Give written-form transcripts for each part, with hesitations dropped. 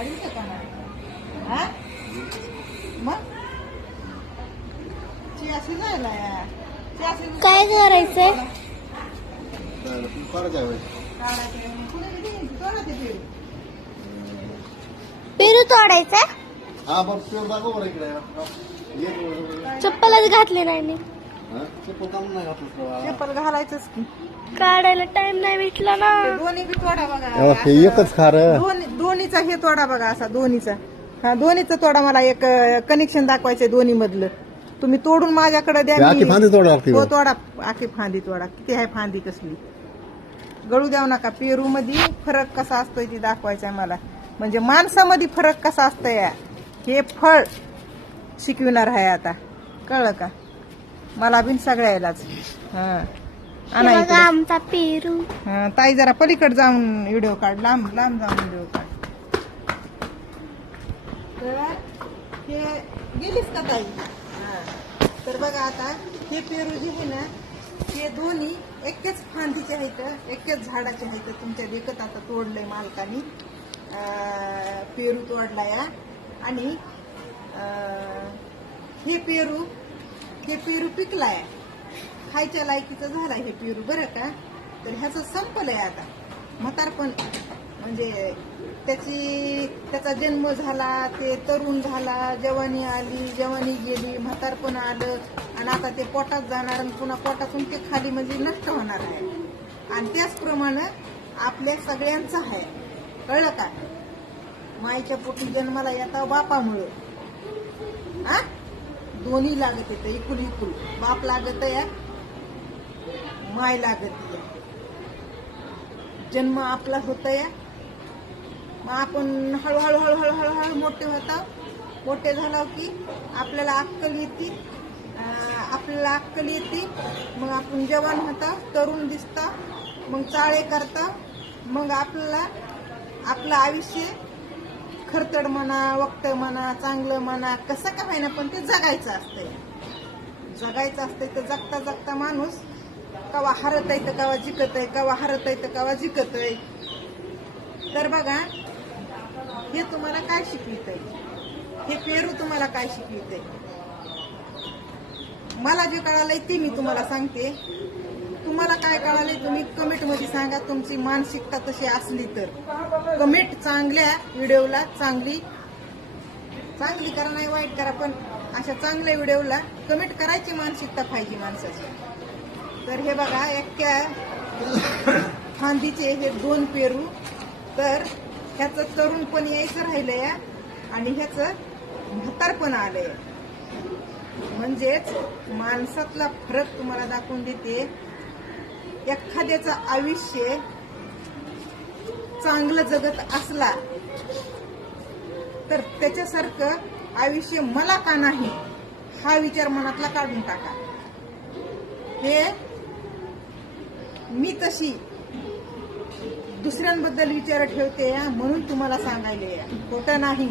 गाडी का ना हा मग चियाशी जायला काय करायचंय? पेरू तोडायचा. चप्पलच घातली नाही मी. चप्पल घालायचंच की काढायला टाइम नाही भेटला ना. दोन्ही बी तोडा बघा. एकच खार दोन्हीचा हे तोडा बघा असा दोन्हीचा. हा दोन्हीचा तोडा. मला एक कनेक्शन दाखवायचंय दोन्ही मधलं. तुम्ही तोडून माझ्याकडे द्या. फांदी तोडा लागते. हो तोडा आखी फांदी तोडा. किती आहे फांदी कसली गळू द्याव नका. पेरू मध्ये फरक कसा असतोय ती दाखवायचंय मला. म्हणजे माणसामध्ये फरक कसा असतोय हे फळ शिकविणार आहे आता. कळलं का मला बिन सगळ्यालाच. बघा आमचा पेरू. ताई जरा पलीकडे जाऊन व्हिडिओ काढ. लांब लांब जाऊन व्हिडिओ काढ. तर हे गेलीस का ताई. तर बघा आता हे पेरू जे आहे ना हे दोन्ही एकच फांदीचे आहेत. एकच झाडाचे आहेत. तुमच्या देखत आता तोडलंय मालकानी. पेरू तोडला या. आणि हे पेरू पिकलाय. खायच्या लायकीचं झालाय हे पेरू बरं का. तर ह्याचं संपलंय आता म्हातारपण. म्हणजे त्याचा जन्म झाला ते तरुण झाला. जवानी आली जवानी गेली म्हातारपण आलं. आणि आता ते पोटात जाणार आणि पुन्हा पोटातून ते खाली म्हणजे नष्ट होणार आहे. आणि त्याचप्रमाणे आपल्या सगळ्यांचं आहे. कळलं का. मायच्या पोटी जन्माला येता बापामुळं दोन्ही लागत येतं. इकुल बाप लागत या माय लागत या. जन्म आपला होत या. मग आपण हळूहळू हळूहळू हळूहळू मोठे होता. मोठे झालो की आपल्याला अक्कल येते. मग आपण जवान होता तरुण दिसता. मग चाळे करता. मग आपलं आयुष्य खरतड म्हणा वक्त म्हणा चांगलं म्हणा कसं का व्हायना पण ते जगायचं असतंय. तर जगता जगता माणूस कवा हरत आहे तर कवा जिकत आहे. कवा हरत आहे तर कवा जिकत आहे. तर बघा हे तुम्हाला काय शिकवितंय. हे पेरू तुम्हाला काय शिकवितंय. मला जे कळालंय ते मी तुम्हाला सांगते. तुम्हाला काय कळालंय तुम्ही कमेंट मध्ये सांगा. तुमची मानसिकता तशी असली तर कमेंट चांगल्या व्हिडिओला चांगली करा नाही वाईट करा पण अशा चांगल्या व्हिडिओला कमेंट करायची मानसिकता पाहिजे माणसाची. तर हे बघा एक्या फांदीचे हे दोन पेरू. तर ह्याचं तरुणपण यायचं राहिलंय आणि ह्याचं म्हातारपण आलंय. म्हणजेच माणसातला फरक तुम्हाला दाखवून देते. एखाद्याचं आयुष्य चांगलं जगत असला तर त्याच्यासारखं आयुष्य मला का नाही हा विचार मनातला काढून टाका. हे मी तशी दुसऱ्यांबद्दल विचार ठेवते म्हणून तुम्हाला सांगायले खोटं नाही.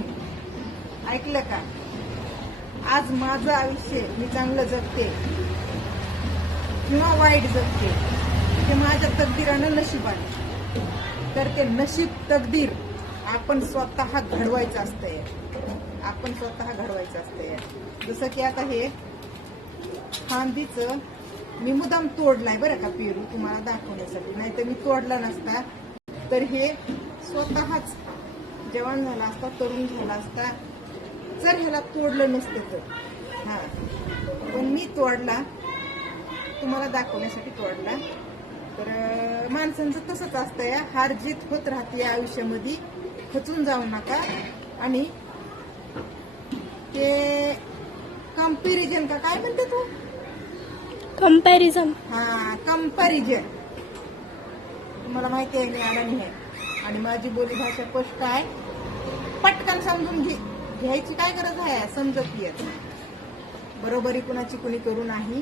ऐकलं का. आज माझं आयुष्य मी चांगलं जगते किंवा वाईट जगते ते माझ्या तकदीरानं नशिबाने. तर ते नशीब तकदीर आपण स्वतः घडवायचं असतंय. जसं की आता हे फांदीचं मी मुद्दाम तोडलाय बरं का पेरू तुम्हाला दाखवण्यासाठी. नाही तर मी तोडला नसता तर हे स्वतःच जवान झाला असता तरुण झाला असता जर ह्याला तोडलं नसतं तर. पण मी तोडला तुम्हाला दाखवण्यासाठी तोडला. तर माणसांचं तसंच असतंय. हार जीत होत राहते आयुष्यामध्ये. खचून जाऊ नका. आणि ते कंपॅरिझन का काय म्हणते तू. कंपॅरिझन. कंपॅरिझन तुम्हाला माहिती आहे मी अडाणी आहे. आणि माझी बोली भाषा स्पष्ट आहे. पटकन समजून घ्यायची काय गरज आहे. समजत येत बरोबरी कुणाची कुणी करू नाही.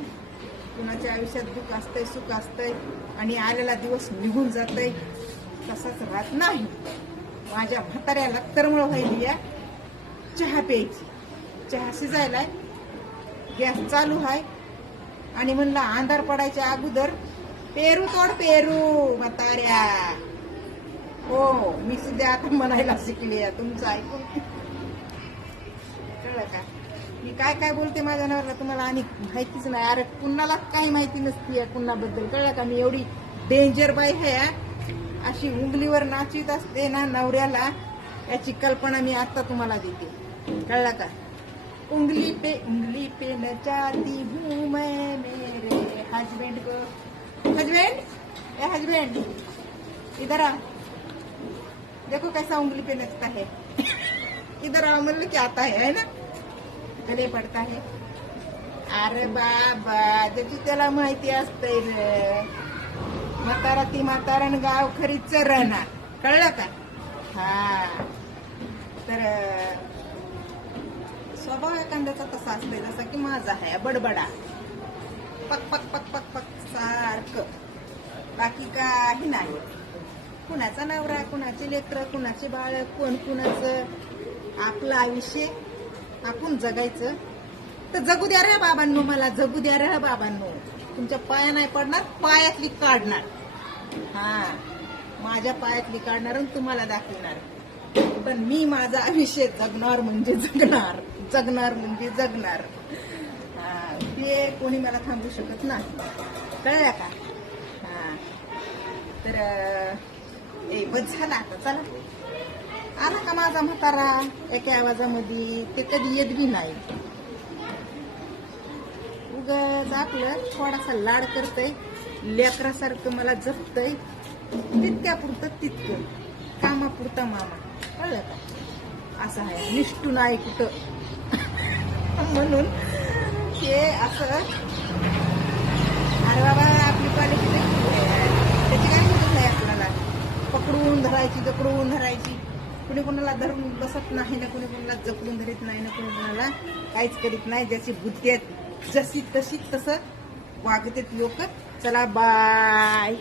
कुणाच्या आयुष्यात दुःख असतंय सुख असतंय आणि आलेला दिवस निघून जातंय तसाच राहत नाही. माझ्या म्हाताऱ्याला तरमळ व्हायली चहा प्यायची. चहा शिजायलाय गॅस चालू आहे आणि म्हणला अंधार पडायच्या अगोदर पेरू तोड पेरू म्हाताऱ्या. हो मी सुद्धा आता म्हणायला शिकले तुमचं ऐकून. कळलं का मी काय काय बोलते माझ्या नवऱ्याला तुम्हाला आणि माहितीच नाही. अरे कुणाला काही माहिती नसती कुणाबद्दल. कळलं का मी एवढी डेंजर बाई आहे. अशी उंगलीवर नाचीत असते ना नवऱ्याला, याची कल्पना मी आता तुम्हाला देते. कळलं का उंगली पे नचाती हूँ मैं मेरे हस्बैंड को. हस्बैंड ए हस्बैंड इधर आ, देखो कैसा उंगली पे नचता है. इधर आओ मतलब क्या आता है ना, गले पडता है. अरे बाबा त्याची त्याला माहिती असतंय रे. म्हातारा ती म्हातारण गाव खरी चरणा. कळलं का. हा तर स्वभाव एखाद्याचा तसा असतंय जसा की माझा आहे बडबडा पक पक पक पक पक सारखं. बाकी काही नाही. कुणाचा नवरा, कुणाचे लेकरं, कुणाचे बाळ, कोण कुणाचं आपलं आयुष्य आपण जगायचं. तर जगू द्या रे बाबांनो, मला जगू द्या रे बाबांनो. तुमच्या पाया नाही पडणार, पायातली काढणार. हा माझ्या पायातली काढणार आणि तुम्हाला दाखवणार. पण मी माझा आयुष्य जगणार म्हणजे जगणार, जगणार म्हणजे जगणार. हा ते कोणी मला थांबू शकत नाही. कळलं का. हा तर बस झाला आता. चला आला का माझा म्हातारा एका आवाजामध्ये. ते कधी येत बी नाही. उगाच आपलं थोडासा लाड करतय, लेकरासारखं मला जपतय. तितक्यापुरतं तितकं, कामापुरता मामा. कळलं का असं आहे. निष्ठू नाही कुठं. म्हणून हे असं. अरे बाबा आपली क्वालिटी त्याची काय मदत नाही आपल्याला. पकडून धरायची, जपडून धरायची. कुणी कोणाला धरून बसत नाही ना, कुणी कोणाला जपडून धरत नाही ना, कुणी कोणाला काहीच करीत नाही. ज्याची बुद्धी आहे जशी तशी तसं वागतेत लोक. चला बाय.